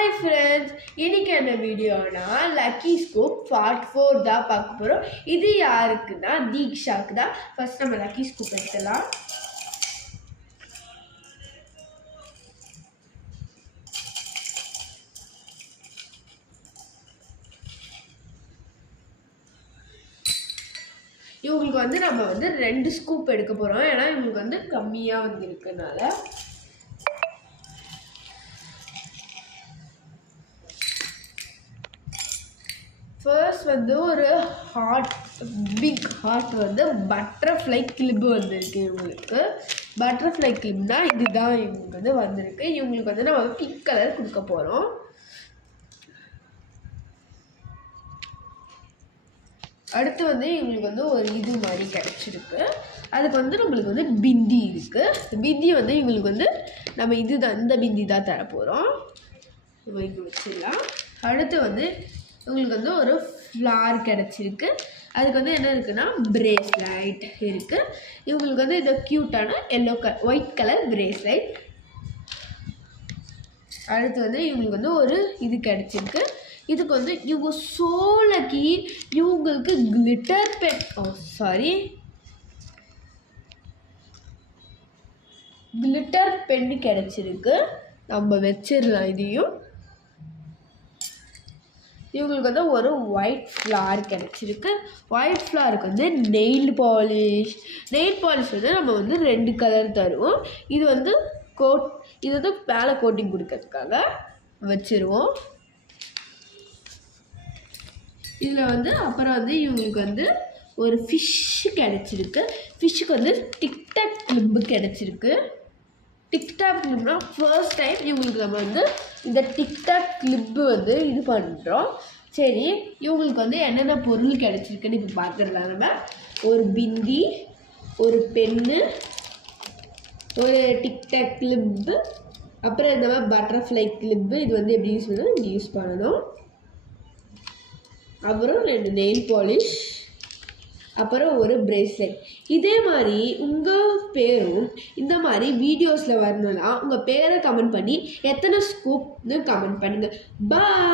Hi friends, இன்னைக்கு என்ன வீடியோனா lucky scoop part 4 தான் பார்க்க போகிறோம். இது யாருக்குன்னா தீக்ஷாக்கு தான். ஃபர்ஸ்ட் நம்ம லக்கி ஸ்கூப் எடுத்துலாம். இவங்களுக்கு நம்ம 2 ஸ்கூப் எடுக்க போகிறோம். ஏன்னா இவங்களுக்கு கம்மியாக இருக்கனால. ஃபர்ஸ்ட் ஒரு பிக் ஹார்ட் பட்டர்ஃப்ளை கிளிப்பு வந்திருக்கு. இவங்களுக்கு பட்டர்ஃப்ளை கிளிப்னா இதுதான் இவங்களுக்கு வந்திருக்கு. இவங்களுக்கு நம்ம பிங்க் கலர் கொடுக்க போகிறோம். அடுத்து இவங்களுக்கு ஒரு இது மாதிரி கிடச்சிருக்கு. அதுக்கு நம்மளுக்கு பிந்தி இருக்குது. பிந்தி இவங்களுக்கு நம்ம இந்த பிந்தி தான் தர போகிறோம். இங்கே வச்சிடலாம். அடுத்து உங்களுக்கு ஒரு ஃப்ளார் கிடச்சிருக்கு. அதுக்கு என்ன இருக்குன்னா பிரேஸ்லைட் இருக்குது. இவங்களுக்கு இந்த க்யூட்டான ஒயிட் கலர் பிரேஸ்லைட். அடுத்து இவங்களுக்கு ஒரு இது கிடச்சிருக்கு. இதுக்கு இவங்க சோலக்கி இவங்களுக்கு கிளிட்டர் பென் கிளிட்டர் பென் கிடச்சிருக்கு. நம்ம வச்சிடலாம் இதையும். இவங்களுக்கு ஒரு ஒயிட் ஃப்ளார் கிடச்சிருக்கு. ஒயிட் ஃப்ளாருக்கு நெயில் பாலிஷ் நம்ம 2 கலர் தருவோம். இது இது மேலே கோட்டிங் கொடுக்கறதுக்காக வச்சுருவோம். இதில் அப்புறம் இவங்களுக்கு ஒரு ஃபிஷ்ஷு கிடச்சிருக்கு. ஃபிஷ்ஷுக்கு டிக்டாக் கிளிப்பு கிடச்சிருக்கு. டிக்டாக் கிளிப்னா ஃபர்ஸ்ட் டைம் இவங்களுக்கு நம்ம இந்த டிக்டாக் கிளிப்பு இது பண்ணுறோம். சரி, இவங்களுக்கு என்னென்ன பொருள் கிடச்சிருக்குன்னு இப்போ பார்த்துடலாம். நம்ம ஒரு பிந்தி, ஒரு பென்னு, ஒரு டிக்டாக் கிளிப்பு, அப்புறம் இந்த மாதிரி பட்டர்ஃப்ளை கிளிப்பு. இது எப்படி யூஸ் பண்ணணும், இப்படி யூஸ் பண்ணணும். அப்புறம் 2 நெயில் பாலிஷ், அப்புறம் ஒரு பிரேஸ்லெட். இதே மாதிரி உங்கள் பேரும் இந்த மாதிரி வீடியோஸில் வரணும்னா உங்கள் பேரை கமெண்ட் பண்ணி எத்தனை ஸ்கூப்னு கமெண்ட் பண்ணுங்கள். பாய்.